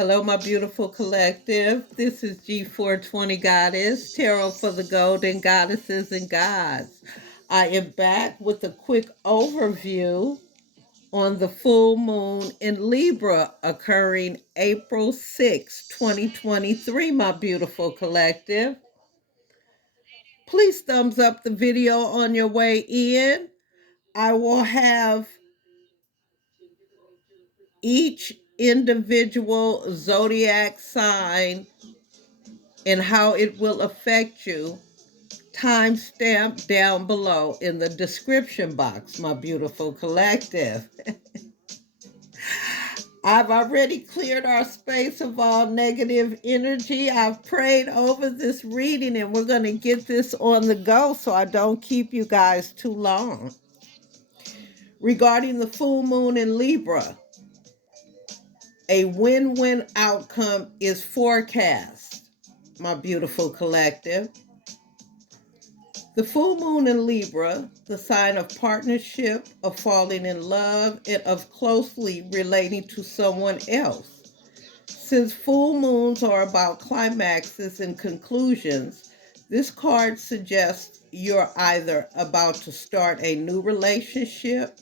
Hello, my beautiful collective. This is G420 Goddess, Tarot for the Golden Goddesses and Gods. I am back with a quick overview on the full moon in Libra occurring April 6, 2023, my beautiful collective. Please thumbs up the video on your way in. I will have each individual zodiac sign and how it will affect you timestamp down below in the description box, my beautiful collective. I've already cleared our space of all negative energy. I've prayed over this reading and we're going to get this on the go so I don't keep you guys too long. Regarding the full moon in Libra, a win-win outcome is forecast, my beautiful collective. The full moon in Libra, the sign of partnership, of falling in love, and of closely relating to someone else. Since full moons are about climaxes and conclusions, this card suggests you're either about to start a new relationship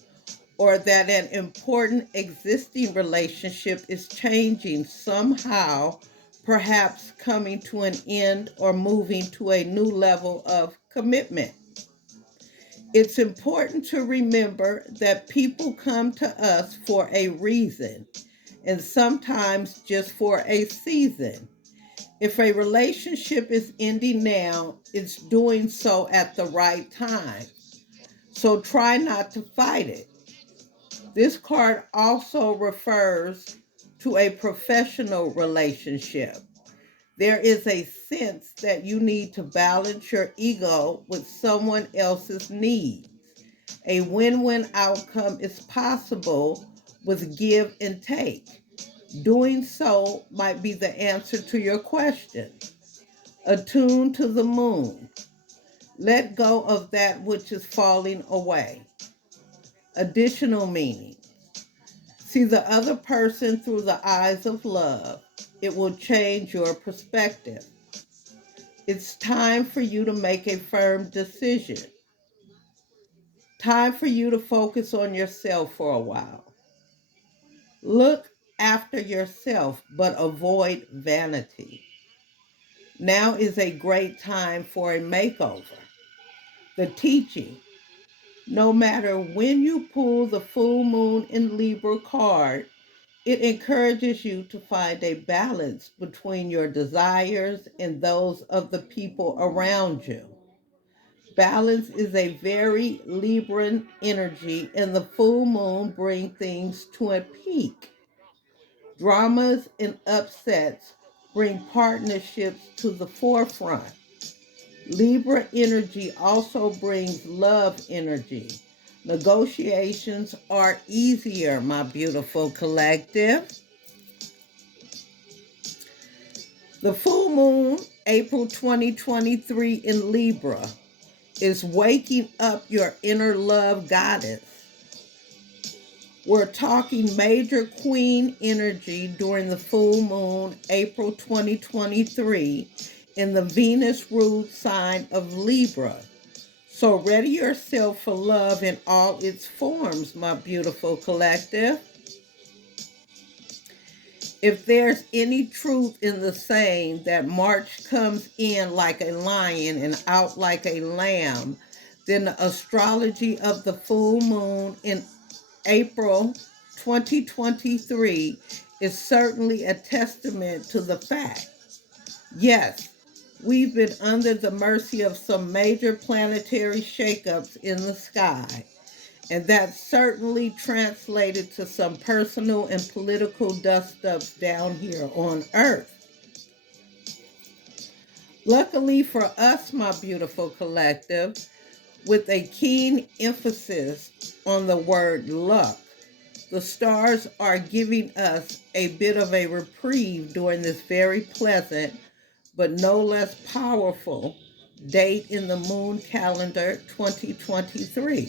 or that an important existing relationship is changing somehow, perhaps coming to an end or moving to a new level of commitment. It's important to remember that people come to us for a reason and sometimes just for a season. If a relationship is ending now, it's doing so at the right time. So try not to fight it. This card also refers to a professional relationship. There is a sense that you need to balance your ego with someone else's needs. A win-win outcome is possible with give and take. Doing so might be the answer to your question. Attune to the moon. Let go of that which is falling away. Additional meaning. See the other person through the eyes of love. It will change your perspective. It's time for you to make a firm decision. Time for you to focus on yourself for a while. Look after yourself, but avoid vanity. Now is a great time for a makeover. The teaching. No matter when you pull the full moon in Libra card, it encourages you to find a balance between your desires and those of the people around you. Balance is a very Libran energy, and the full moon brings things to a peak. Dramas and upsets bring partnerships to the forefront. Libra energy also brings love energy. Negotiations are easier, my beautiful collective. The full moon, April 2023 in Libra, is waking up your inner love goddess. We're talking major queen energy during the full moon, April 2023, in the Venus ruled sign of Libra. So ready yourself for love in all its forms, my beautiful collective. If there's any truth in the saying that March comes in like a lion and out like a lamb, then the astrology of the full moon in April 2023 is certainly a testament to the fact. Yes, we've been under the mercy of some major planetary shakeups in the sky, and that certainly translated to some personal and political dust-ups down here on Earth. Luckily for us, my beautiful collective, with a keen emphasis on the word luck, the stars are giving us a bit of a reprieve during this very pleasant, but no less powerful date in the moon calendar 2023.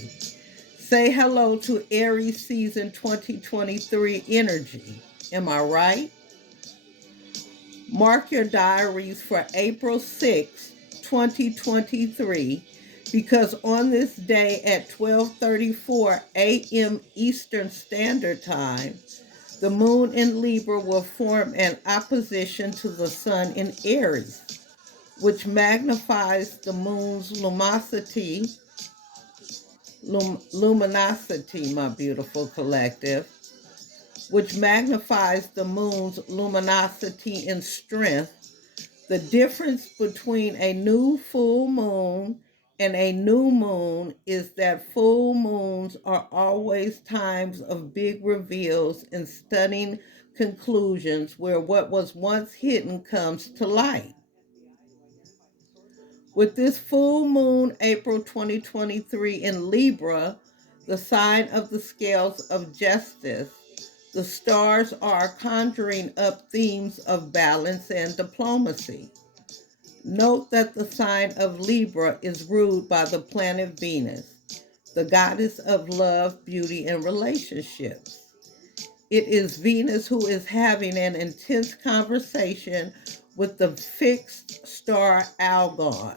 Say hello to Aries season 2023 energy. Am I right? Mark your diaries for April 6, 2023, because on this day at 12:34 a.m. Eastern Standard Time, the moon in Libra will form an opposition to the sun in Aries, which magnifies the moon's luminosity, my beautiful collective, which magnifies the moon's luminosity and strength. The difference between a new full moon and a new moon is that full moons are always times of big reveals and stunning conclusions where what was once hidden comes to light. With this full moon, April 2023 in Libra, the sign of the scales of justice, the stars are conjuring up themes of balance and diplomacy. Note that the sign of Libra is ruled by the planet Venus, the goddess of love, beauty, and relationships. It is Venus who is having an intense conversation with the fixed star Algol,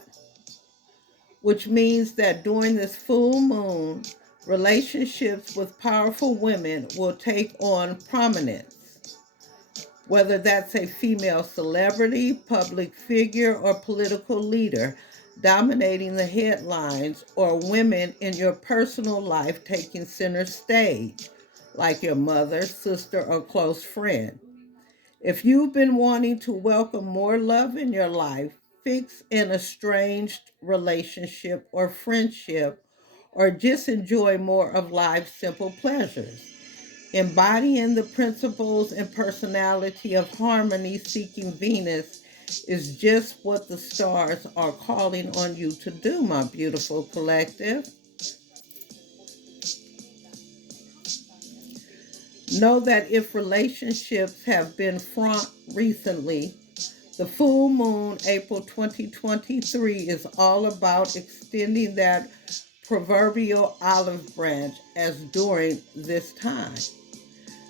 which means that during this full moon, relationships with powerful women will take on prominence, whether that's a female celebrity, public figure, or political leader dominating the headlines, or women in your personal life taking center stage, like your mother, sister, or close friend. If you've been wanting to welcome more love in your life, fix an estranged relationship or friendship, or just enjoy more of life's simple pleasures. Embodying the principles and personality of harmony seeking Venus is just what the stars are calling on you to do, my beautiful collective. Know that if relationships have been fraught recently, the full moon, April 2023, is all about extending that proverbial olive branch as during this time.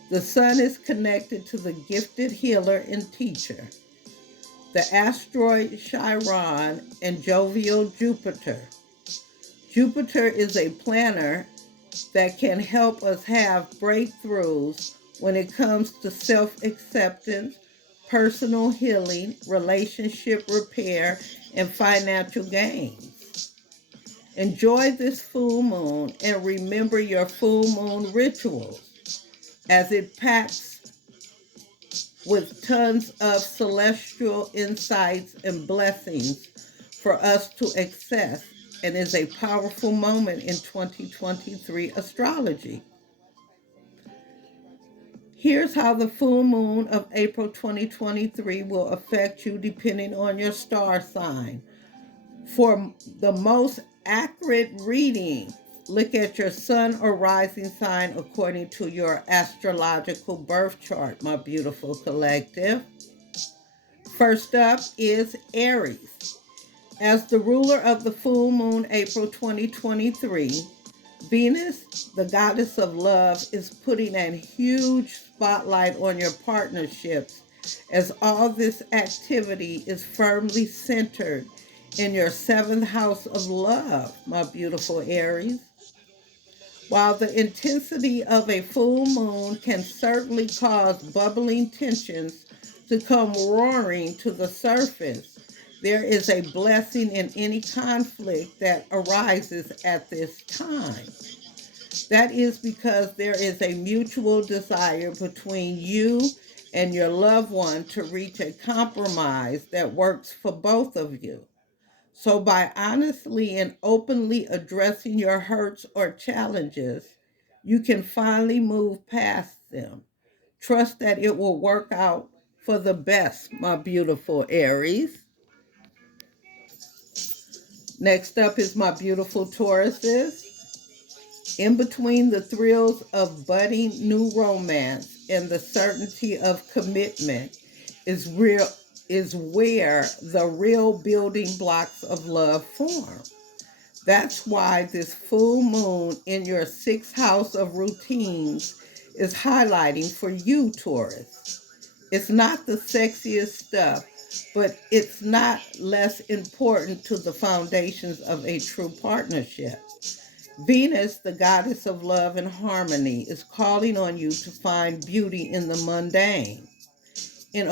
The sun is connected to the gifted healer and teacher, the asteroid Chiron, and jovial Jupiter. Jupiter is a planner that can help us have breakthroughs when it comes to self-acceptance, personal healing, relationship repair, and financial gains. Enjoy this full moon and remember your full moon rituals, as it packs with tons of celestial insights and blessings for us to access, and is a powerful moment in 2023 astrology. Here's how the full moon of April 2023 will affect you depending on your star sign. For the most accurate reading, look at your sun or rising sign according to your astrological birth chart, my beautiful collective. First up is Aries. As the ruler of the full moon, April 2023, Venus, the goddess of love, is putting a huge spotlight on your partnerships, as all this activity is firmly centered in your seventh house of love, my beautiful Aries. While the intensity of a full moon can certainly cause bubbling tensions to come roaring to the surface, there is a blessing in any conflict that arises at this time. That is because there is a mutual desire between you and your loved one to reach a compromise that works for both of you. So, by honestly and openly addressing your hurts or challenges, you can finally move past them. Trust that it will work out for the best, my beautiful Aries. Next up is my beautiful Tauruses. In between the thrills of budding new romance and the certainty of commitment is where the real building blocks of love form. That's why this full moon in your sixth house of routines is highlighting for you, Taurus. It's not the sexiest stuff, but it's not less important to the foundations of a true partnership. Venus, the goddess of love and harmony, is calling on you to find beauty in the mundane, in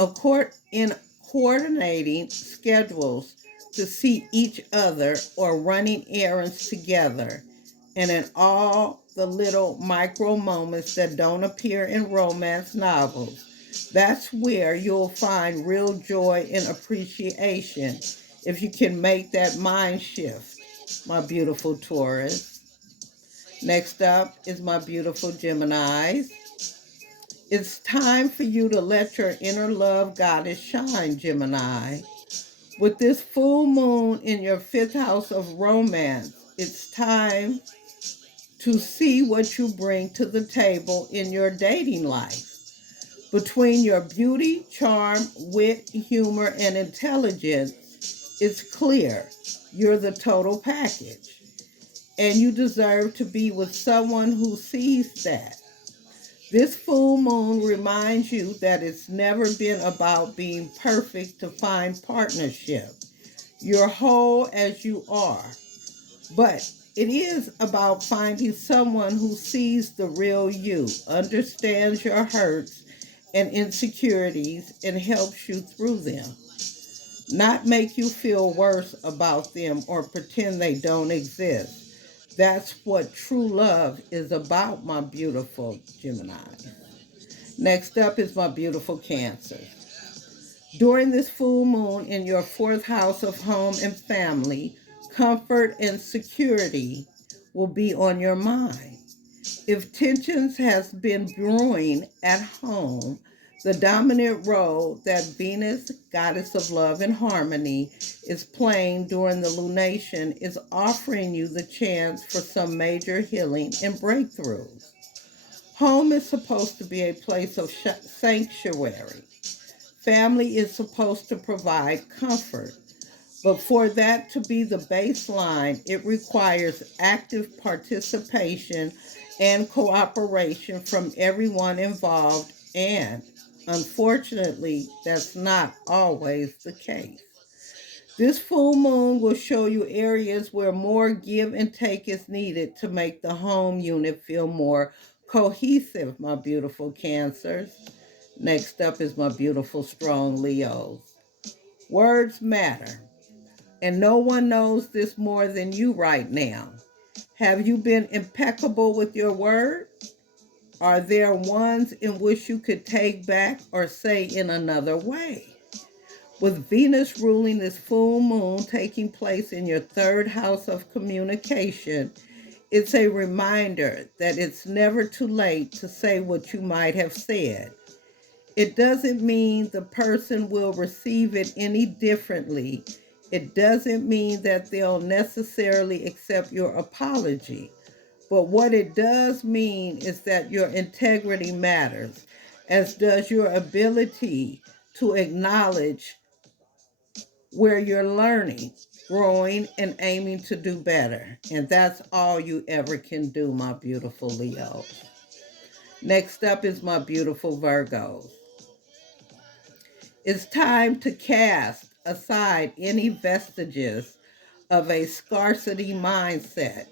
coordinating schedules to see each other or running errands together, and in all the little micro moments that don't appear in romance novels. That's where you'll find real joy and appreciation if you can make that mind shift, my beautiful Taurus. Next up is my beautiful Geminis. It's time for you to let your inner love goddess shine, Gemini. With this full moon in your fifth house of romance, it's time to see what you bring to the table in your dating life. Between your beauty, charm, wit, humor, and intelligence, it's clear you're the total package. And you deserve to be with someone who sees that. This full moon reminds you that it's never been about being perfect to find partnership. You're whole as you are. But it is about finding someone who sees the real you, understands your hurts and insecurities, and helps you through them. Not make you feel worse about them or pretend they don't exist. That's what true love is about, my beautiful Gemini. Next up is my beautiful Cancer. During this full moon in your fourth house of home and family, comfort and security will be on your mind. If tensions has been brewing at home, the dominant role that Venus, goddess of love and harmony, is playing during the lunation is offering you the chance for some major healing and breakthroughs. Home is supposed to be a place of sanctuary. Family is supposed to provide comfort. But for that to be the baseline, it requires active participation and cooperation from everyone involved, and unfortunately, that's not always the case. This full moon will show you areas where more give and take is needed to make the home unit feel more cohesive, my beautiful Cancers. Next up is my beautiful strong Leos. Words matter, and no one knows this more than you right now. Have you been impeccable with your word? Are there ones in which you could take back or say in another way? With Venus ruling this full moon taking place in your third house of communication, it's a reminder that it's never too late to say what you might have said. It doesn't mean the person will receive it any differently. It doesn't mean that they'll necessarily accept your apology. But what it does mean is that your integrity matters, as does your ability to acknowledge where you're learning, growing, and aiming to do better. And that's all you ever can do, my beautiful Leo. Next up is my beautiful Virgos. It's time to cast aside any vestiges of a scarcity mindset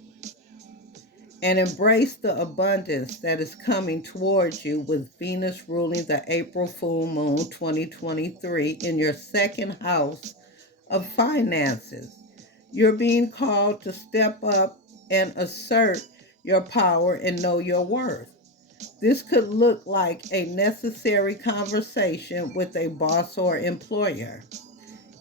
and embrace the abundance that is coming towards you with Venus ruling the April full moon 2023 in your second house of finances. You're being called to step up and assert your power and know your worth. This could look like a necessary conversation with a boss or employer.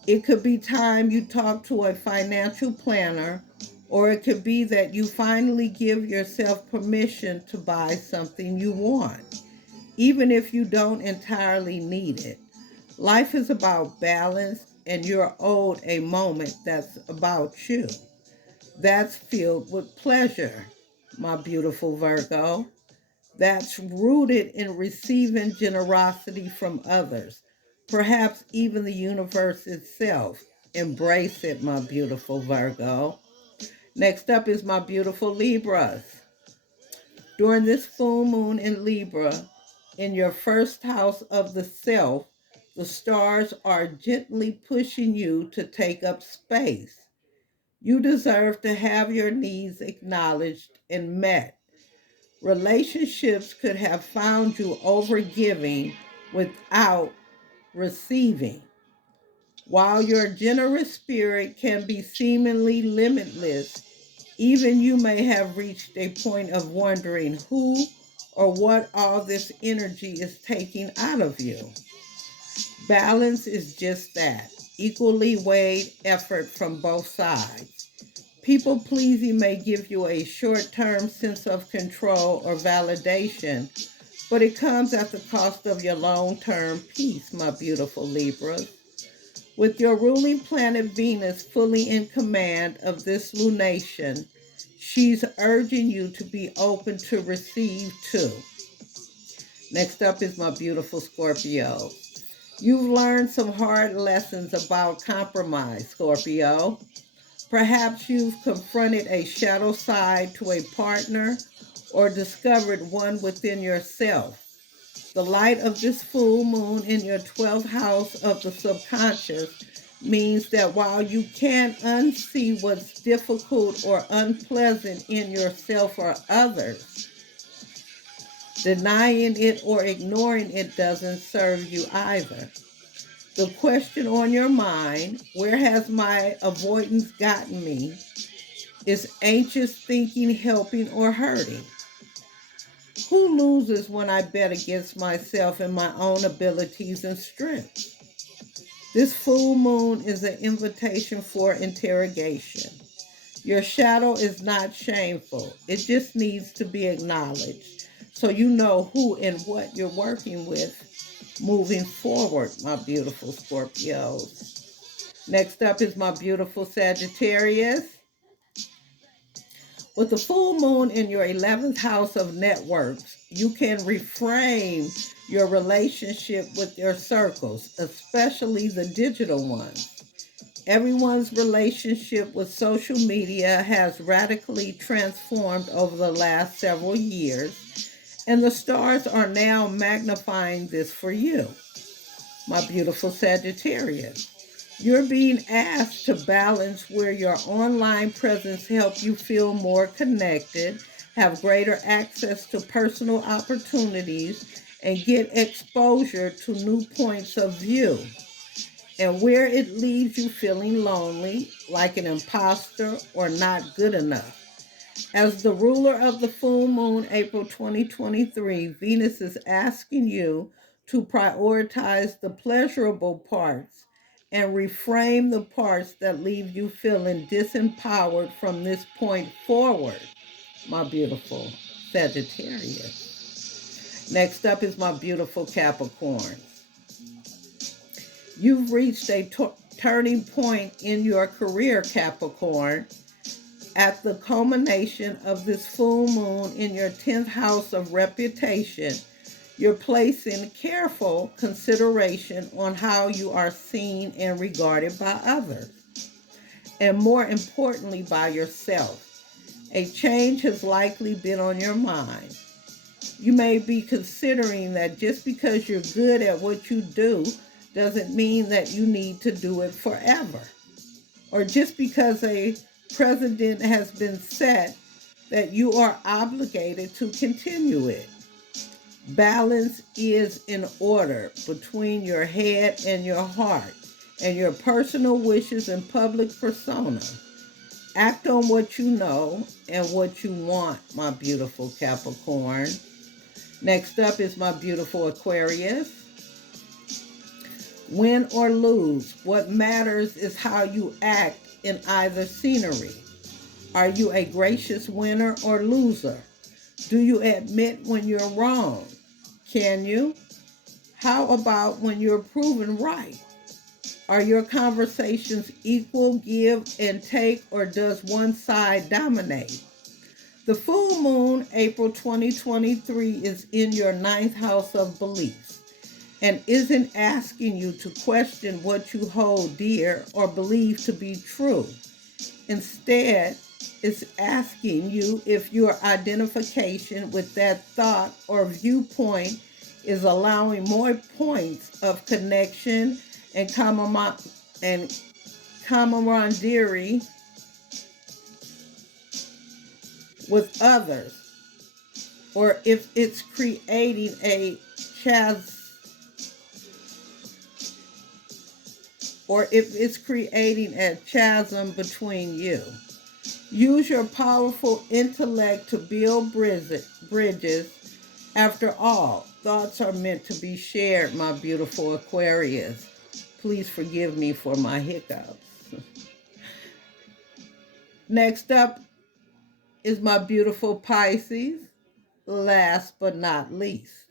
It could be time you talk to a financial planner, or it could be that you finally give yourself permission to buy something you want, even if you don't entirely need it. Life is about balance, and you're owed a moment that's about you. That's filled with pleasure, my beautiful Virgo. That's rooted in receiving generosity from others, perhaps even the universe itself. Embrace it, my beautiful Virgo. Next up is my beautiful Libras. During this full moon in Libra, in your first house of the self, the stars are gently pushing you to take up space. You deserve to have your needs acknowledged and met. Relationships could have found you overgiving without receiving. While your generous spirit can be seemingly limitless, even you may have reached a point of wondering who or what all this energy is taking out of you. Balance is just that, equally weighed effort from both sides. People pleasing may give you a short term sense of control or validation, but it comes at the cost of your long term peace, my beautiful Libra. With your ruling planet Venus fully in command of this lunation, she's urging you to be open to receive too. Next up is my beautiful Scorpio. You've learned some hard lessons about compromise, Scorpio. Perhaps you've confronted a shadow side to a partner or discovered one within yourself. The light of this full moon in your 12th house of the subconscious means that while you can't unsee what's difficult or unpleasant in yourself or others, denying it or ignoring it doesn't serve you either. The question on your mind, where has my avoidance gotten me? Is anxious thinking helping or hurting? Who loses when I bet against myself and my own abilities and strengths? This full moon is an invitation for interrogation. Your shadow is not shameful. It just needs to be acknowledged so you know who and what you're working with moving forward, my beautiful Scorpios. Next up is my beautiful Sagittarius. With the full moon in your 11th house of networks, you can reframe your relationship with your circles, especially the digital ones. Everyone's relationship with social media has radically transformed over the last several years, and the stars are now magnifying this for you, my beautiful Sagittarius. You're being asked to balance where your online presence helps you feel more connected, have greater access to personal opportunities, and get exposure to new points of view, and where it leaves you feeling lonely, like an imposter or not good enough. As the ruler of the full moon, April 2023, Venus is asking you to prioritize the pleasurable parts and reframe the parts that leave you feeling disempowered from this point forward, my beautiful Sagittarius. Next up is my beautiful Capricorn. You've reached a turning point in your career, Capricorn, at the culmination of this full moon in your 10th house of reputation. You're placing careful consideration on how you are seen and regarded by others, and more importantly, by yourself. A change has likely been on your mind. You may be considering that just because you're good at what you do doesn't mean that you need to do it forever. Or just because a precedent has been set that you are obligated to continue it. Balance is in order between your head and your heart and your personal wishes and public persona. Act on what you know and what you want, my beautiful Capricorn. Next up is my beautiful Aquarius. Win or lose, what matters is how you act in either scenery. Are you a gracious winner or loser? Do you admit when you're wrong? Can you? How about when you're proven right? Are your conversations equal, give and take, or does one side dominate? The full moon, April 2023, is in your 9th house of beliefs and isn't asking you to question what you hold dear or believe to be true. Instead, it's asking you if your identification with that thought or viewpoint is allowing more points of connection and camaraderie with others, or if it's creating a chasm, between you. Use your powerful intellect to build bridges. After all, thoughts are meant to be shared, my beautiful Aquarius. Please forgive me for my hiccups. Next up is my beautiful Pisces. Last but not least,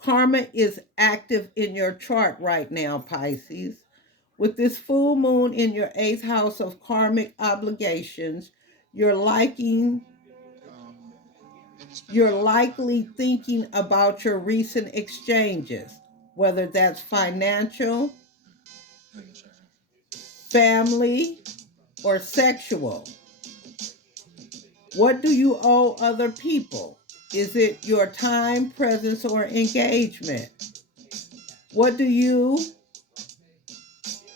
karma is active in your chart right now, Pisces. With this full moon in your 8th house of karmic obligations, you're likely thinking about your recent exchanges, whether that's financial, family, or sexual. What do you owe other people? Is it your time, presence, or engagement? What do you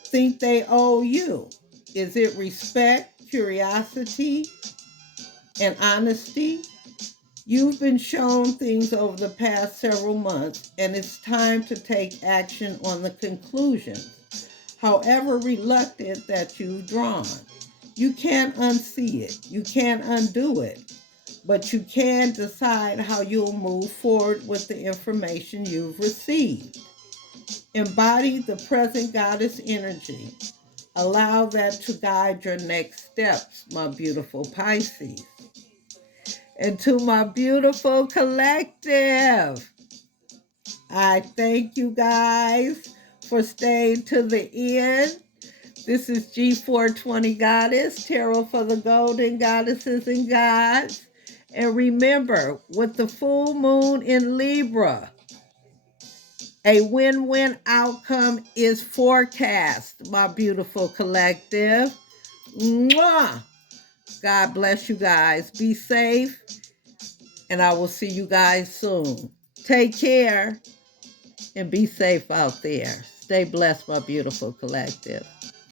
think they owe you? Is it respect, curiosity, and honesty? You've been shown things over the past several months, and it's time to take action on the conclusions, however reluctant that you've drawn. You can't unsee it. You can't undo it. But you can decide how you'll move forward with the information you've received. Embody the present goddess energy. Allow that to guide your next steps, my beautiful Pisces. And to my beautiful collective, I thank you guys for staying to the end. This is G420 Goddess, Tarot for the Golden Goddesses and Gods. And remember, with the full moon in Libra, a win-win outcome is forecast, my beautiful collective. Mwah! God bless you guys. Be safe, and I will see you guys soon. Take care and be safe out there. Stay blessed, my beautiful collective.